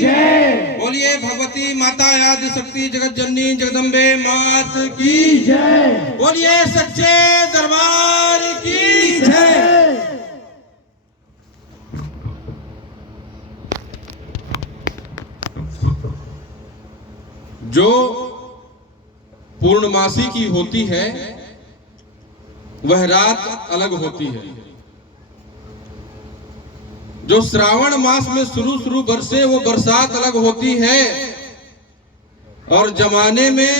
जय। बोलिए भगवती माता आदि शक्ति जगत जननी जगदम्बे मात की जय। बोलिए सच्चे दरबार की जय। जो पूर्णमासी की होती है वह रात अलग होती है। जो श्रावण मास में शुरू बरसे वो बरसात अलग होती है। और जमाने में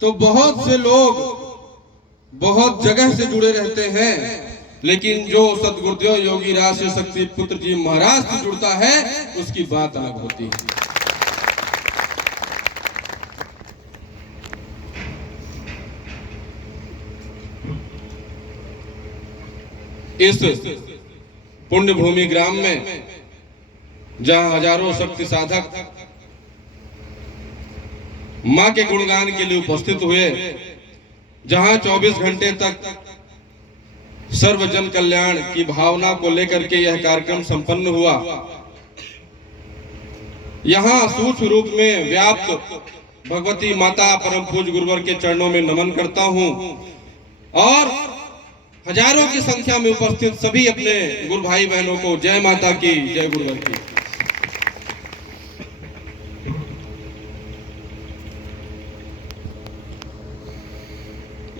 तो बहुत से लोग बहुत जगह से जुड़े रहते हैं, लेकिन जो सदगुरुदेव योगी राज शिव शक्ति पुत्र जी महाराज से जुड़ता है उसकी बात अलग होती है। इस पुण्य भूमि ग्राम में जहां हजारों शक्ति साधक मां के गुणगान के लिए उपस्थित हुए, जहां 24 घंटे तक सर्व जन कल्याण की भावना को लेकर के यह कार्यक्रम संपन्न हुआ, यहां सूक्ष्म रूप में व्याप्त भगवती माता परम पूज्य गुरुवर के चरणों में नमन करता हूं और हजारों की संख्या में उपस्थित सभी अपने गुरु भाई बहनों को जय माता की, जय गुरुवर की।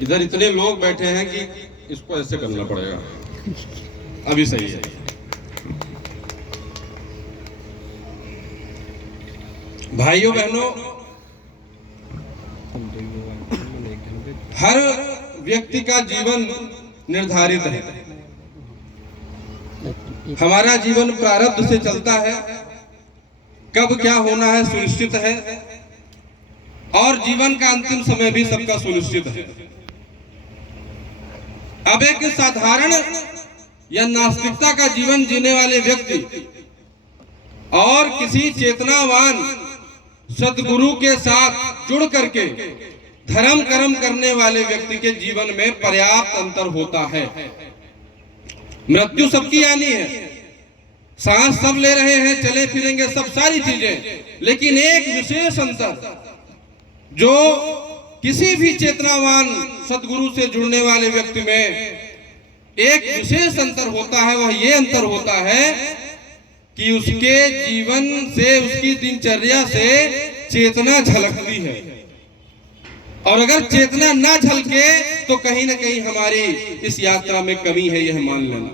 इधर इतने लोग बैठे हैं कि इसको ऐसे करना पड़ेगा, अभी सही है। भाइयों बहनों, हर व्यक्ति का जीवन निर्धारित है। हमारा जीवन प्रारब्ध से चलता है, कब क्या होना है सुनिश्चित है, और जीवन का अंतिम समय भी सबका सुनिश्चित है। अब एक साधारण या नास्तिकता का जीवन जीने वाले व्यक्ति और किसी चेतनावान सद्गुरु के साथ जुड़ करके धर्म कर्म करने वाले व्यक्ति के जीवन में पर्याप्त अंतर होता है। मृत्यु सबकी आनी है, सांस सब ले रहे हैं, चले फिरेंगे सब सारी चीजें, लेकिन एक विशेष अंतर जो किसी भी चेतनावान सद्गुरु से जुड़ने वाले व्यक्ति में एक विशेष अंतर होता है, वह ये अंतर होता है कि उसके जीवन से, उसकी दिनचर्या से चेतना झलकती है। और अगर चेतना ना झलके तो कहीं ना कहीं हमारी इस यात्रा में कमी है, यह मान लेना।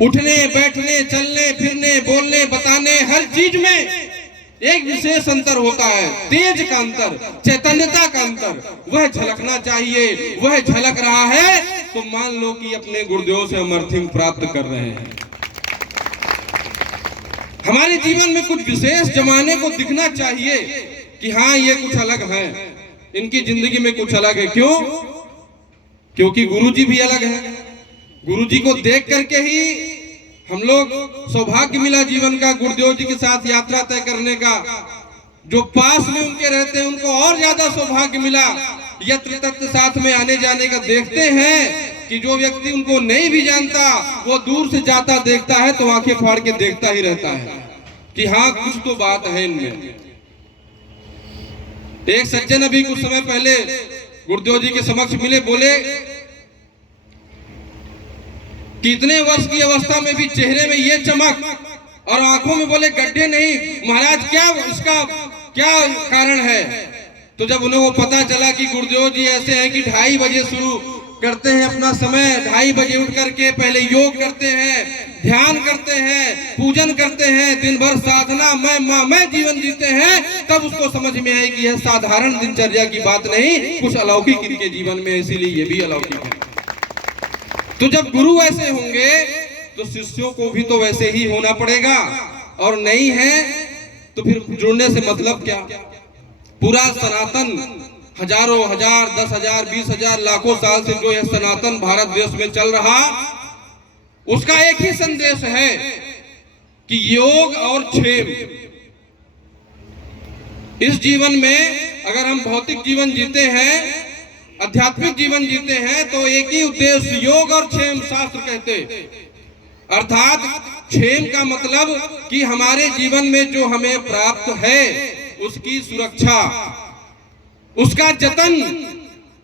उठने बैठने चलने फिरने बोलने बताने हर चीज में एक विशेष अंतर होता है, तेज का अंतर, चैतन्यता का अंतर, वह झलकना चाहिए। वह झलक रहा है तो मान लो कि अपने गुरुदेव से हम अर्थिंग प्राप्त कर रहे हैं। हमारे जीवन में कुछ विशेष जमाने को दिखना चाहिए कि हाँ ये कुछ अलग है, इनकी जिंदगी में कुछ अलग है। क्यों? क्योंकि गुरुजी भी अलग है। गुरुजी को देख करके ही हम लोग सौभाग्य मिला जीवन का, गुरुदेव जी के साथ यात्रा तय करने का। जो पास में उनके रहते हैं उनको और ज्यादा सौभाग्य मिला। यत्र तत्र साथ में आने जाने का देखते हैं कि जो व्यक्ति उनको नहीं भी जानता वो दूर से जाता देखता है तो आंखें फाड़ के देखता ही रहता है कि हाँ कुछ तो बात है इनमें। एक सज्जन अभी कुछ समय पहले गुरुदेव जी के समक्ष मिले, बोले कि इतने वर्ष की अवस्था में भी चेहरे में ये चमक और आंखों में बोले गड्ढे नहीं, महाराज क्या इसका क्या कारण है? तो जब उन्हें वो पता चला कि गुरुदेव जी ऐसे हैं कि 2:30 बजे शुरू करते हैं अपना समय, 2:30 बजे उठ करके पहले योग करते हैं, ध्यान करते हैं, पूजन करते हैं, दिन भर साधना मैं जीवन जीते हैं, तब उसको समझ में आए कि यह साधारण दिनचर्या की बात नहीं, कुछ अलौकिक इनके जीवन में, इसीलिए ये भी अलौकिक है। तो जब गुरु ऐसे होंगे तो शिष्यों को भी तो वैसे ही होना पड़ेगा, और नहीं है तो फिर जुड़ने से मतलब क्या? पूरा सनातन हजारों हजार 10,000 20,000 लाखों साल से जो यह सनातन भारत देश में चल रहा, उसका एक ही संदेश है कि योग और क्षेम। इस जीवन में अगर हम भौतिक जीवन जीते हैं, आध्यात्मिक जीवन जीते हैं, तो एक ही उद्देश्य योग और क्षेम शास्त्र कहते, अर्थात क्षेम का मतलब कि हमारे जीवन में जो हमें प्राप्त है उसकी सुरक्षा, उसका जतन,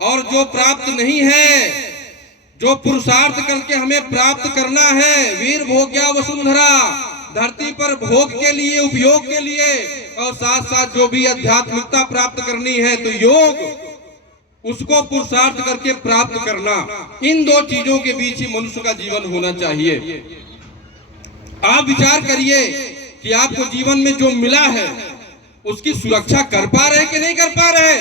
और जो प्राप्त नहीं है, जो पुरुषार्थ करके हमें प्राप्त करना है, वीर भोग्या वसुंधरा, धरती पर भोग के लिए, उपयोग के लिए, और साथ साथ जो भी आध्यात्मिकता प्राप्त करनी है तो योग, उसको पुरुषार्थ करके प्राप्त करना, इन दो चीजों के बीच ही मनुष्य का जीवन होना चाहिए। आप विचार करिए कि आपको जीवन में जो मिला है उसकी सुरक्षा कर पा रहे कि नहीं कर पा रहे,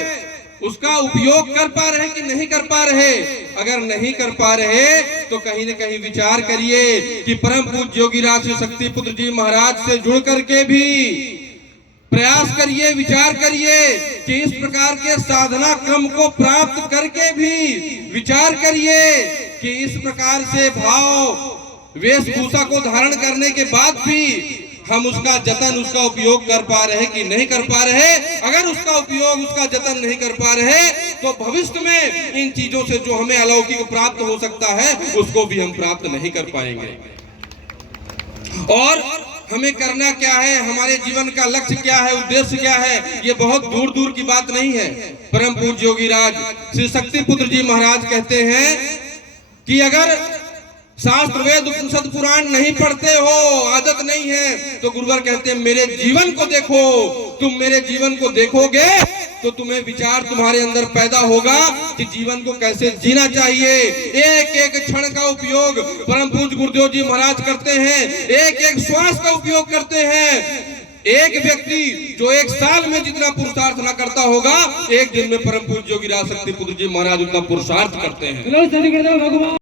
उसका उपयोग कर पा रहे कि नहीं कर पा रहे। अगर नहीं कर पा रहे तो कहीं न कहीं विचार करिए कि परम पूज्य योगीराज श्री शक्ति पुत्र जी महाराज से जुड़ करके भी प्रयास करिए, विचार करिए कि इस प्रकार के साधना क्रम को प्राप्त करके भी विचार करिए कि इस प्रकार से भाव वेशभूषा को धारण करने के बाद भी हम उसका जतन, उसका उपयोग कर पा रहे कि नहीं कर पा रहे। अगर उसका उपयोग, उसका जतन नहीं कर पा रहे तो भविष्य में इन चीजों से जो हमें अलौकिक प्राप्त हो सकता है उसको भी हम प्राप्त नहीं कर पाएंगे। और हमें करना क्या है, हमारे जीवन का लक्ष्य क्या है, उद्देश्य क्या है, ये बहुत दूर दूर की बात नहीं है। परम पूज्य योगीराज श्री शक्ति पुत्र जी महाराज कहते हैं कि अगर शास्त्र वेद उपनिषद पुराण नहीं पढ़ते हो, आदत नहीं है, तो गुरुवर कहते हैं मेरे जीवन को देखो। तुम मेरे जीवन को देखोगे तो तुम्हें विचार तुम्हारे अंदर पैदा होगा कि जीवन को कैसे जीना चाहिए। एक एक क्षण का उपयोग परम पूज्य गुरुदेव जी महाराज करते हैं, एक एक श्वास का उपयोग करते हैं। एक व्यक्ति जो एक साल में जितना पुरुषार्थ न करता होगा, एक दिन में परम पूज्य योगीराज शक्ति पुत्र जी महाराज उतना पुरुषार्थ करते हैं।